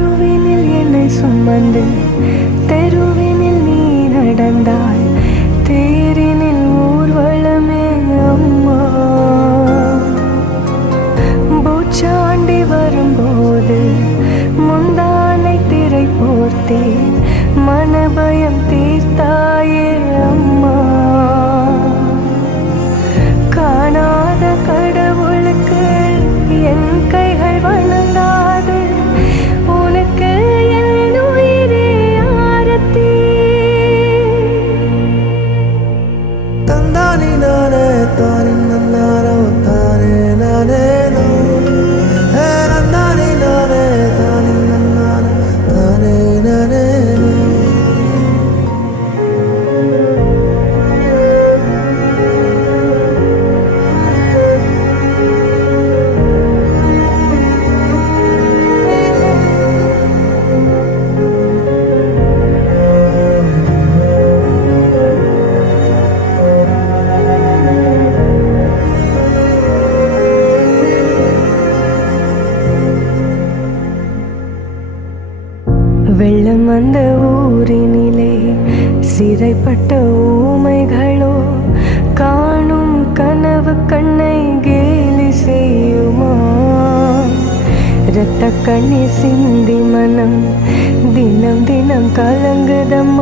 கருவினில் என்னை சுமந்து தெருவினில் நீ நடந்தாய், தேரினில் ஊர்வலமே அம்மா. பூச்சாண்டி வரும்போது முந்தானை திரை போர்த்தே மனபயம் தீர்த்தாயே அம்மா. காணாத கடவுளுக்கு என் கைகள் வணங்காது, உனக்கு என் உயிரே ஆரத்தி. தந்தானி நானே தானே நன்னாரோ தானே நானே நோ, நந்தானி நானே தானே நன்னாரோ தானே நானே நோ. வெள்ளம் வந்த ஊரினிலே சிறைப்பட்ட ஊமைகளோ காணும் கனவு கண்ணை கேலி செய்யுமா. இரத்த கண்ணீர் சிந்தி மனம் தினம் தினம் கலங்குதம்மா.